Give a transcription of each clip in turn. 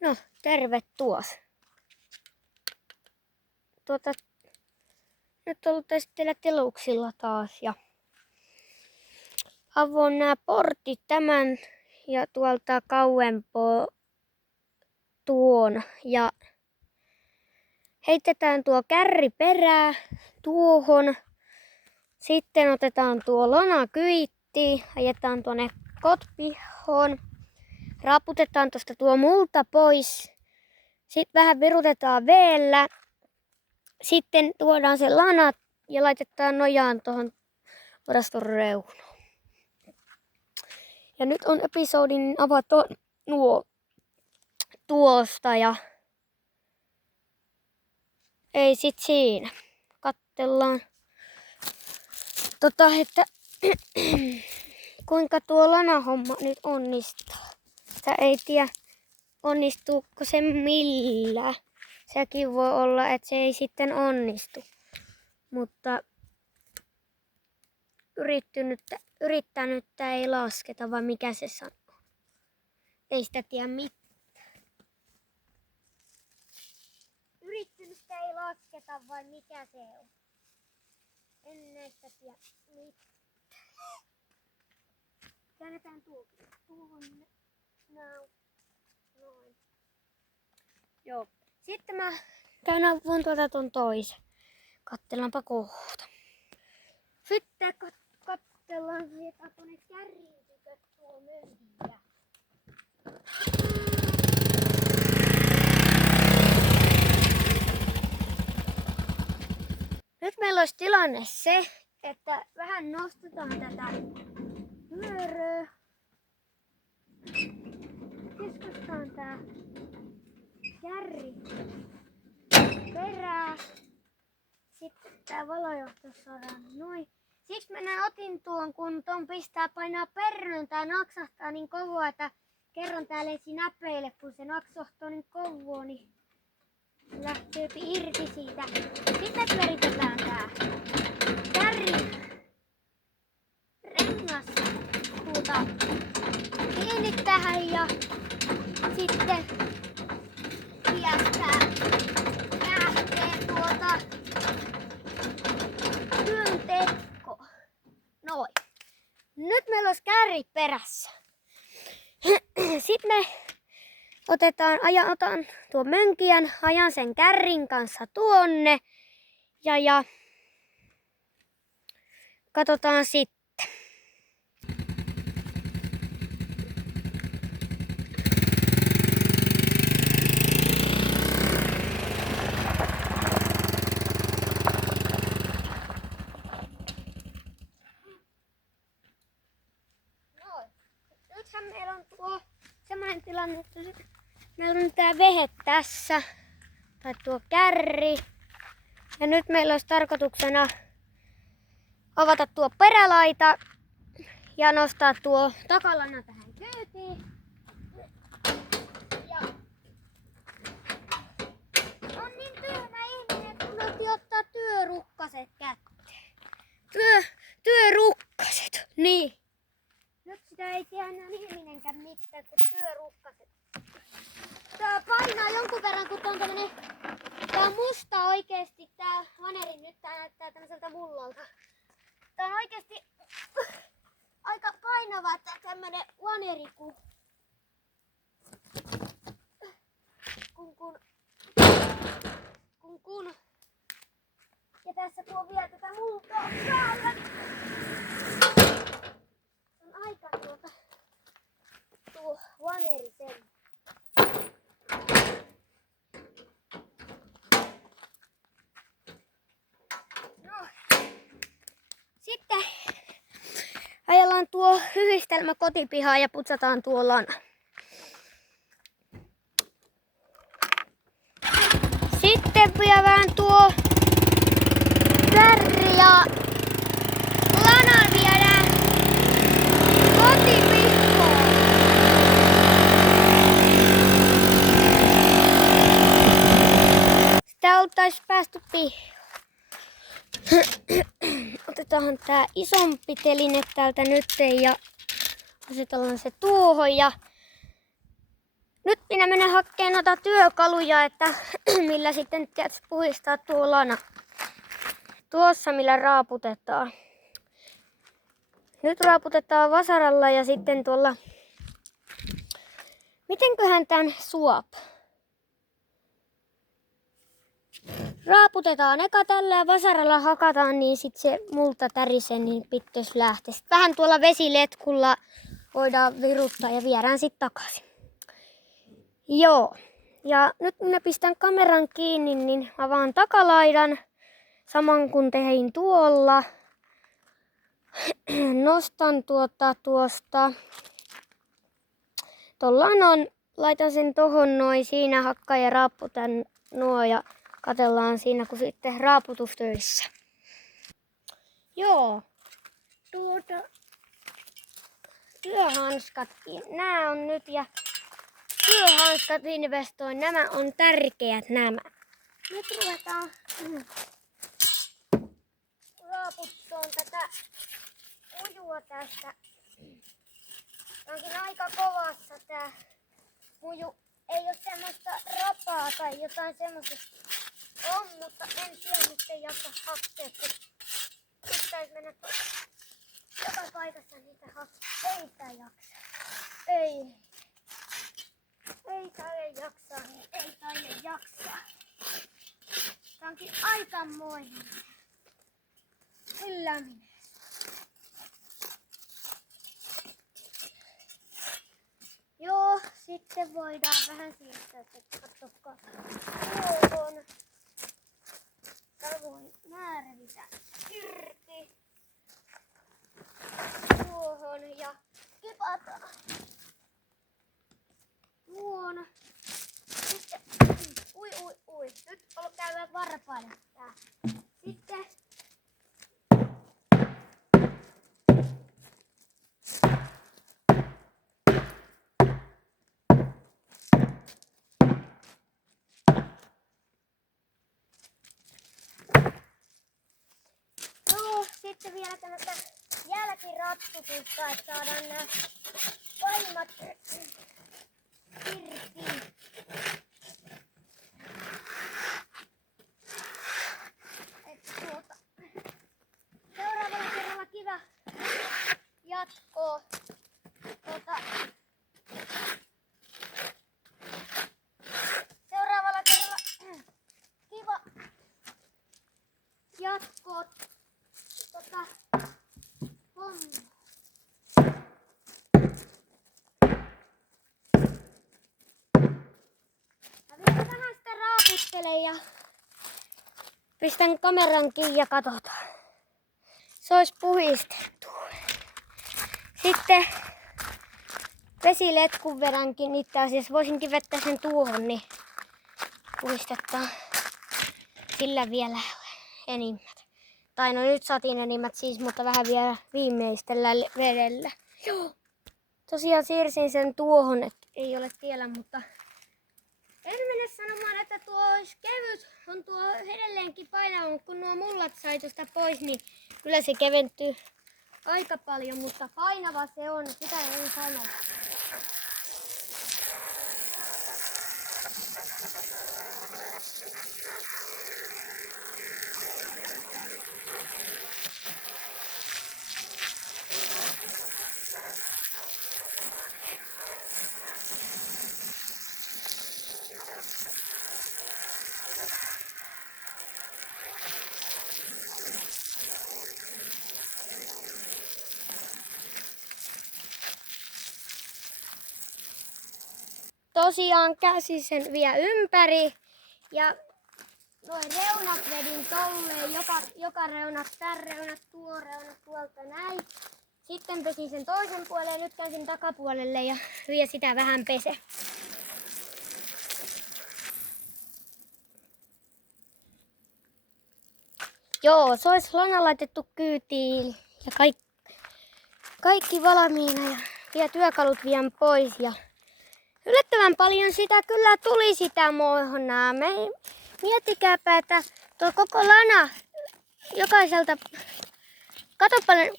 No, terve tuos. Nyt oltais teillä teluksilla taas ja avon nämä portit tämän ja tuolta kauempaa tuon ja heitetään tuo kärri perää tuohon. Sitten otetaan tuo lana kyitti, ajetaan tuonne kotpihoon. Raputetaan tuosta tuo multa pois. Sitten vähän virutetaan veellä. Sitten tuodaan se lana ja laitetaan nojaan tuohon varaston reunaan. Ja nyt on episodin avaton nuo tuosta ja ei sit siinä. Kattellaan että kuinka tuo lanahomma nyt onnistuu. Sä ei tiedä onnistuuko se millään. Sekin voi olla, että se ei sitten onnistu. Mutta yrittänyttä ei lasketa, vai mikä se sanoo. Ei sitä tiedä mitään. Yrittänyttä ei lasketa, vai mikä se on. En näistä tiedä mitään. Käännetään tuonne. Noin. Joo. Sitten mä käyn avun ton toisen. Kattellaanpa kohta. Sitten kattellaan sieltä tuonne kärriin tyköt tuo möhiä. Nyt meillä olisi tilanne se, että vähän nostetaan tätä vyöröä. Kiskataan tää kärri perää. Sitten tää valojohto saadaan noin. Siksi minä otin tuon, kun ton pistää painaa perryn, tää naksahtaa niin kovaa, että kerron täällä ensin näpeille, kun se naksahtaa niin kovaa, niin lähtee irti siitä. Sitten pyöritetään tää kärri rengas kiinni tähän ja sitten piästää lähtee työntekko. Noin. Nyt meillä olisi kärri perässä. Sitten me otan tuon mönkijän, ajan sen kärrin kanssa tuonne ja katsotaan sitten. Noin. Nythän meillä on tuo semmoinen tilanne, että meillä on tää vehe tässä, tai tuo kärri. Ja nyt meillä olisi tarkoituksena avata tuo perälaita ja nostaa tuo takalana tähän kyytiin. Ja on niin tyhmä ihminen, että unohti ottaa työrukkaset kätteen. Työrukkaset, niin. Nyt sitä ei tiedä enää ihminenkään mitään kuin työrukkaset. Tää painaa jonkun verran, kun on tämmönen. Tää on musta oikeesti tää vaneri nyt, tää näyttää tämmöseltä mullalta. Tää on oikeesti aika painava tää tämmönen vaneri, kun. Ja tässä tuo vielä tätä multaa päällä. On aika tuo vaneri sen. Sitten ajellaan tuo yhdistelmä kotipihaan ja putsataan tuo lana. Sitten viedään tuo kärri ja lana viedään kotipihaan. Sitä oltais päästy pihaan. Otetaan tää isompi teline täältä nyt ja asetellaan se tuohon ja Nyt minä menen hakkeen noita työkaluja, että millä sitten tietysti puhistaa tuo lana. Tuossa millä raaputetaan. Nyt raaputetaan vasaralla ja sitten tuolla... Mitenköhän tän suop? Raaputetaan eka tällä ja vasaralla hakataan, niin sit se multa tärisee, niin pittös lähtee. Vähän tuolla vesiletkulla voidaan viruttaa ja viedään sit takaisin. Joo. Ja nyt minä pistän kameran kiinni, niin avaan takalaidan. Saman kuin tein tuolla. Nostan tuosta. Tuolla noin. Laitan sen tohon noin. Siinä hakkaan ja raaputan nuo ja katellaan siinä kun sitten raaputustöissä. Joo. Työhanskatkin. Nää on nyt ja työhanskat investoin. Nämä on tärkeät nämä. Nyt ruvetaan raaputtoon tätä ujua tästä. Onkin aika kovassa tää muju. Ei ole semmoista rapaa tai jotain semmoista on, mutta en tiedä nyt ei jaksa hakea. Pitäis mennä joka paikassa niitä hakea. Ei tää jaksa. Ei taida jaksaa, niin ei taida jaksaa. Tää onkin aikamoinen. Kyllä minä. Joo, sitten voidaan vähän siirtää, että katsokaa tuohon. Täällä voi määrätä irti. Tuohon ja kipataan. Tuon. Sitten, ui. Nyt käydään varpaille tää. Sitten. Joo, sitten vielä tämmöstä jälkiratsutusta, että saadaan nää paimat irti. Seuraavalla kerralla kiva jatkoa. Seuraavalla kerralla kiva jatkoa. Homma. Mä vielä vähän sitä raaputtelen ja pistän kameran kiinni ja katsotaan. Se olisi puhistettu. Sitten vesiletkun vedänkin itse asiassa. Voisinkin vettää sen tuohon, niin puhistetaan sillä vielä enimmät. Tai no nyt saatiin enimmät siis, mutta vähän vielä viimeistellä vedellä. Joo. Tosiaan siirsin sen tuohon, että ei ole tiellä, mutta en mene sanomaan, että tuo olisi kevyt. On tuo edelleenkin painava, mutta kun nuo mullat sai tuosta pois, niin kyllä se keventyy aika paljon, mutta painava se on, sitä en sano. Tosiaan käsi sen vie ympäri ja noin reunat vedin tolleen, joka reunat, tän reunat, tuo reunat tuolta näin. Sitten pesin sen toisen puolen ja nyt käänsin takapuolelle ja vie sitä vähän pese. Joo, se olisi lana laitettu kyytiin ja kaikki valmiina ja vielä työkalut vien pois. Ja yllättävän paljon sitä kyllä tuli sitä mohonaa. Miettikääpä, että tuo koko lana jokaiselta,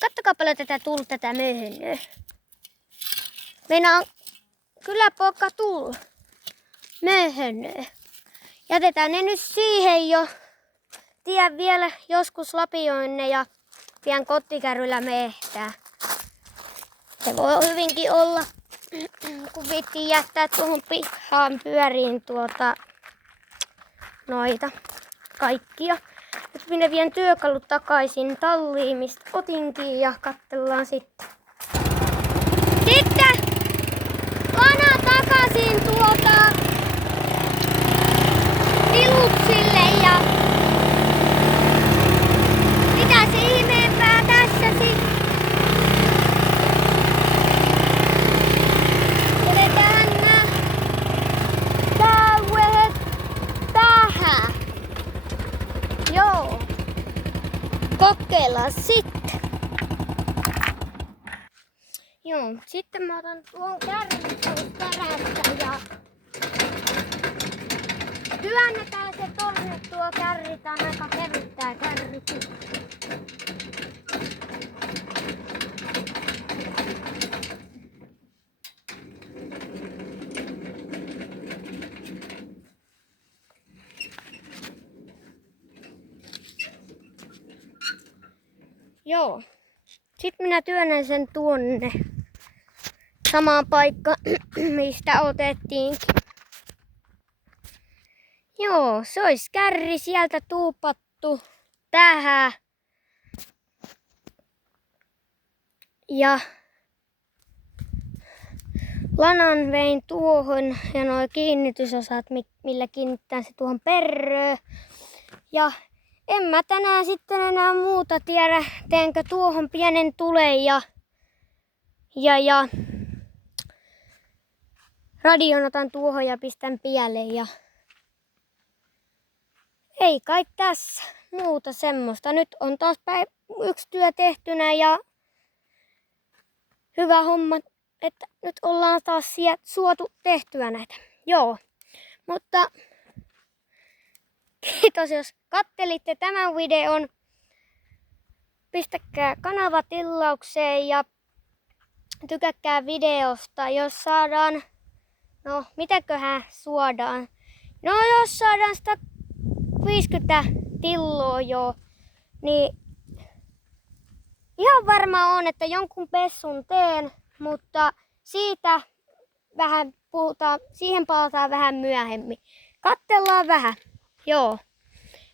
kattokaa paljon tätä tullut tätä möhönnöä. Meinaa kyllä poika tullut. möhönöö. Jätetään ne nyt siihen jo. Tiedän vielä joskus lapioin ne ja pian kottikärryllä mehtää. Se voi hyvinkin olla, kun viittiin jättää tuohon pihaan pyöriin noita kaikkia. Nyt minä vien työkalut takaisin talliin, mistä otinkin ja katsellaan sitten. Sitten lana takaisin tiluksille ja mitä se ihmeempää tässä sitten. Vedetään täydet tähän. Joo. Kokeillaan sitten. Joo, sitten mä otan tuon kärryn perästä ja työnnetään se tonne tuo kärri. Tää on aika kevyt tää kärry. Joo. Sitten minä työnnän sen tuonne samaan paikkaan, mistä otettiinkin. Joo, se olisi kärri sieltä tuupattu tähän. Ja lanan vein tuohon ja nuo kiinnitysosat, millä kiinnittää se tuohon perröön. Ja en mä tänään sitten enää muuta tiedä, teenkö tuohon pienen tulen ja radion otan tuohon ja pistän pialle ja ei kai tässä muuta semmoista. Nyt on taas yksi työ tehtynä ja hyvä homma, että nyt ollaan taas suotu tehtyä näitä. Joo, mutta kiitos jos kattelitte tämän videon. Pistäkää kanava tilaukseen ja tykätkää videosta, jos saadaan, no mitäköhän suodaan. No jos saadaan 150 tilloa jo, niin ihan varma on, että jonkun pessun teen, mutta siitä vähän puhutaan, siihen palataan vähän myöhemmin. Katsellaan vähän. Joo,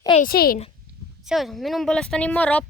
ei siinä. Se olisi minun puolestani moro.